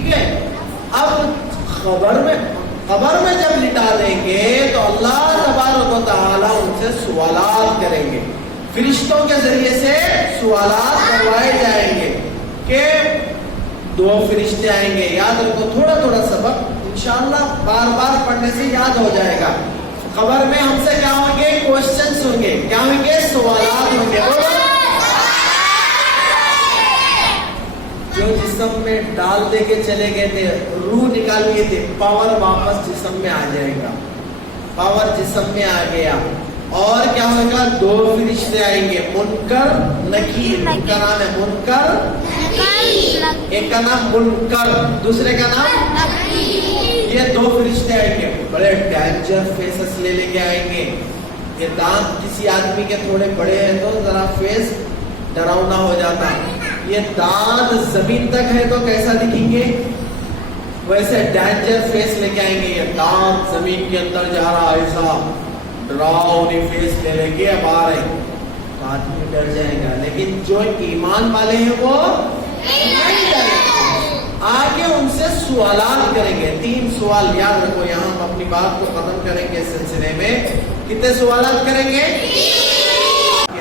ٹھیک ہے. اب قبر میں جب لٹا دیں گے تو اللہ تبارک و تعالیٰ ان سے سوالات کریں گے. فرشتوں کے ذریعے سے سوالات کروائے جائیں گے کہ 2 فرشتے آئیں گے. یاد رکھو تھوڑا تھوڑا سبق انشاءاللہ بار بار پڑھنے سے یاد ہو جائے گا. قبر میں ہم سے کیا ہوں گے؟ کوشچنز ہوں گے. کیا ہوں گے؟ سوالات ہوں گے. جو جسم میں ڈال دے کے چلے گئے تھے, روح نکال لیے تھے, پاور واپس جسم میں آ جائے گا. پاور جسم میں آ گیا. اور کیا ہوگا؟ 2 فرشتے آئیں گے, منکر نکیر. ان کا نام ہے منکر, ایک کا نام منکر, دوسرے کا نام نکیر. یہ 2 فرشتے آئیں گے, بڑے ڈینجر فیسز لے کے آئیں گے. یہ دانت کسی آدمی کے تھوڑے بڑے ہیں تو ذرا فیس ڈراؤنا ہو جاتا. یہ دانت زمین تک ہے تو کیسا دکھیں گے؟ ویسے ڈینجر فیس لے کے آئیں گے. یہ دانت زمین کے اندر جا رہا, ایسا ڈراؤنی فیس لے کے اب آ رہے تو آدمی ڈر جائے گا. لیکن جو ایمان والے ہیں وہ نہیں ڈریں گے. آگے ان سے سوالات کریں گے. 3 سوال یاد رکھو. یہاں ہم اپنی بات کو ختم کریں گے. اس سلسلے میں کتنے سوالات کریں گے؟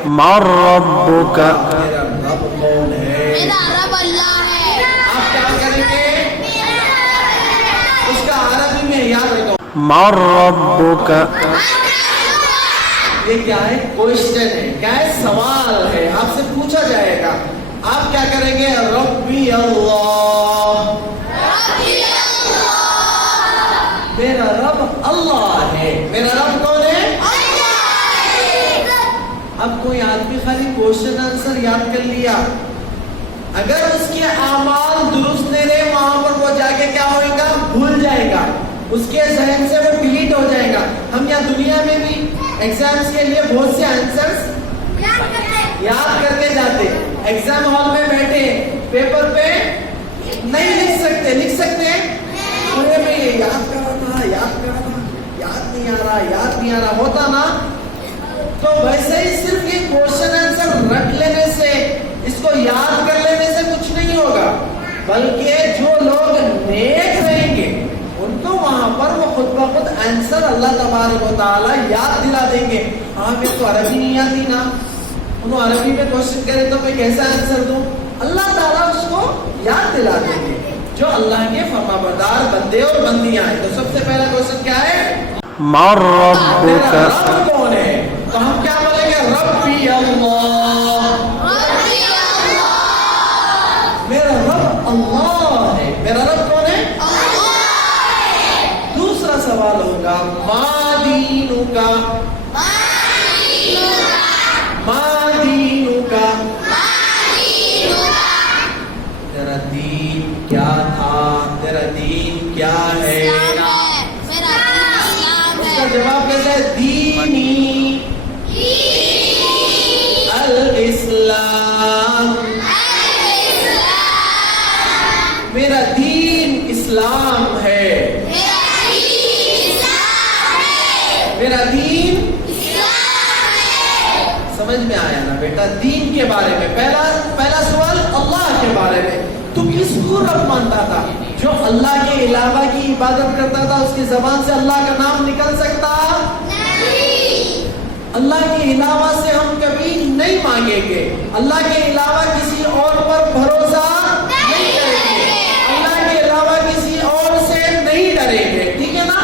من ربک, میرا رب کون ہے؟ میرا رب اللہ ہے. آپ کیا کریں گے؟ اس کا عربی میں یاد رکھو. من ربک, یہ کیا ہے؟ کوشچن ہے. کیا ہے؟ سوال ہے. آپ سے پوچھا جائے گا. آپ کیا کریں گے؟ ربی اللہ. میرا رب اللہ ہے. میرا رب کون ہے؟ اب کوئی آدمی خالی کوشچن آنسر یاد کر لیا, اگر اس کے اعمال درست نہیں رہے وہاں پر وہ جا کے کیا ہوئے گا؟ بھول جائے گا. اس کے ذہن سے وہ ڈیلیٹ ہو جائے گا. ہم یہاں دنیا میں بھی ایگزامز کے لیے بہت سے آنسرز یاد کر کے جاتے. ایگزام ہال میں بیٹھے پیپر پہ نہیں لکھ سکتے. لکھ سکتے پورے میں یہ یاد کر رہا تھا, یاد نہیں آ رہا ہوتا نا. تو ویسے ہی صرف یہ کوشچن آنسر رکھ لینے سے, اس کو یاد کر لینے سے کچھ نہیں ہوگا, بلکہ جو لوگ نیک رہیں گے ان کو وہاں پر وہ خود بخود آنسر اللہ تبارک و تعالیٰ یاد دلا دیں گے. ہاں میں تو عربی نہیں آتی نا, انہوں عربی میں کوشچن کرے تو میں کیسا آنسر دوں؟ اللہ تعالیٰ اس کو یاد دلا دیں گے جو اللہ کے فرمانبردار بندے اور بندیاں ہیں. تو سب سے پہلا کوشچن کیا ہے؟ من ربک, رب کون ہے؟ تو ہم کیا بولیں گے؟ ربی اللہ. میرا رب اللہ ہے. میرا رب کون ہے؟ دوسرا سوال ہوگا ما دینک, ما دینک, تیرا دین کیا تھا, تیرا دین کیا ہے؟ اس کا جواب کیسا ہے؟ دینی الاسلام. میرا دین اسلام ہے. میرا دین سمجھ میں آیا نا بیٹا؟ دین کے بارے میں پہلا سوال اللہ کے بارے میں. تو کس کو رب مانتا تھا؟ جو اللہ کے علاوہ کی عبادت کرتا تھا اس کی زبان سے اللہ کا نام نکل سکتا نہیں. اللہ کے علاوہ سے ہم کبھی نہیں مانگیں گے. اللہ کے علاوہ کسی اور پر بھروسہ نہیں کریں گے. اللہ کے علاوہ کسی اور سے نہیں ڈریں گے. ٹھیک ہے نا؟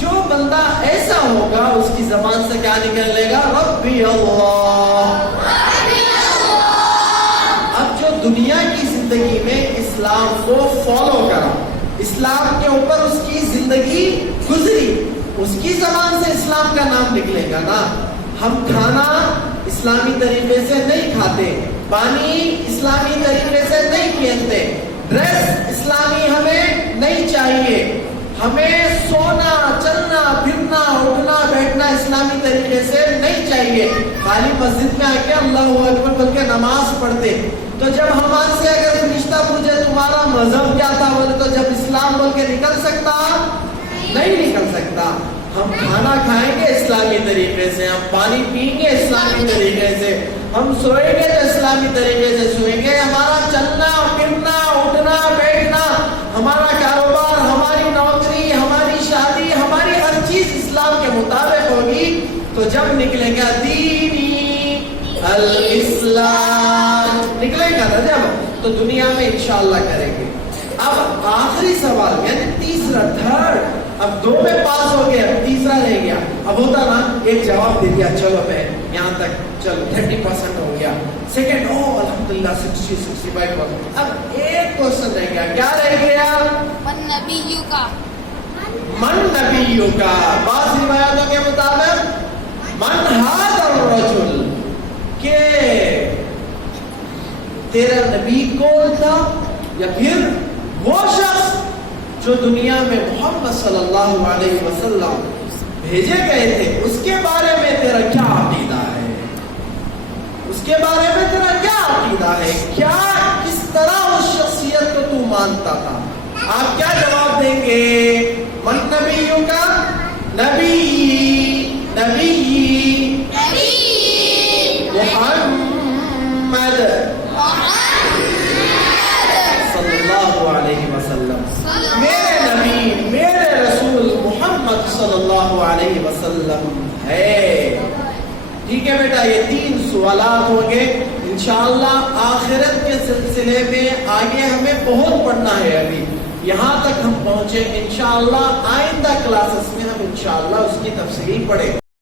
جو بندہ ایسا ہوگا اس کی زبان سے کیا نکلے گا؟ ربی اللہ. اب جو دنیا کی زندگی میں اسلام کو فالو کرا, اسلام کے اوپر اس کی زندگی گزری, اس کی زبان سے اسلام کا نام نکلے گا نا. ہم کھانا اسلامی طریقے سے نہیں کھاتے, پانی اسلامی طریقے سے نہیں پیتے, ڈریس اسلامی ہمیں نہیں چاہیے, ہمیں سونا چلنا پھرنا اٹھنا بیٹھنا اسلامی طریقے سے نہیں چاہیے. خالی مسجد میں آ کے اللہ اکبر بول کے نماز پڑھتے. تو جب ہمارے سے اگر فرشتہ پوچھے تمہارا مذہب کیا تھا بولے تو جب اسلام بول کے نکل سکتا نہیں نکل سکتا. ہم کھانا کھائیں گے اسلامی طریقے سے, ہم پانی پئیں گے اسلامی طریقے سے, ہم سوئیں گے تو اسلامی طریقے سے سوئیں گے, ہمارا چلنا پھرنا اٹھنا بیٹھنا نکلے گا دینی الاسلام نکلے گا نا جب، تو دنیا میں انشاءاللہ کریں گے. اب آخری سوال یعنی تیسرا تھرڈ، اب 2 میں پاس ہو گیا، تیسرا رہ گیا. اب ہوتا نا ایک جواب دے دیا، چلو میں یہاں تک چلو 30% ہو گیا. سیکنڈ الحمدللہ 60-65%. اب ایک کوشچن رہ گیا، کیا رہ گیا؟ والنبی کا من نبیوں کا. بعض روایتوں کے مطابق من ھذا الرجل، کہ تیرا نبی کون تھا، یا پھر وہ شخص جو دنیا میں محمد صلی اللہ علیہ وسلم بھیجے گئے تھے، اس کے بارے میں تیرا کیا عقیدہ ہے؟ اس کے بارے میں تیرا کیا عقیدہ ہے؟ کیا کس طرح اس شخصیت کو تو مانتا تھا؟ آپ کیا جواب دیں گے؟ من نبیوں کا، نبی محمد صلی اللہ علیہ وسلم. میرے نبی، میرے رسول محمد صلی اللہ علیہ وسلم ہے. ٹھیک ہے بیٹا، یہ 3 سوالات ہوں گے انشاءاللہ. آخرت کے سلسلے میں آگے ہمیں بہت پڑھنا ہے. ابھی یہاں تک ہم پہنچے، انشاءاللہ آئندہ کلاسز میں ہم انشاءاللہ اس کی تفصیل پڑھیں.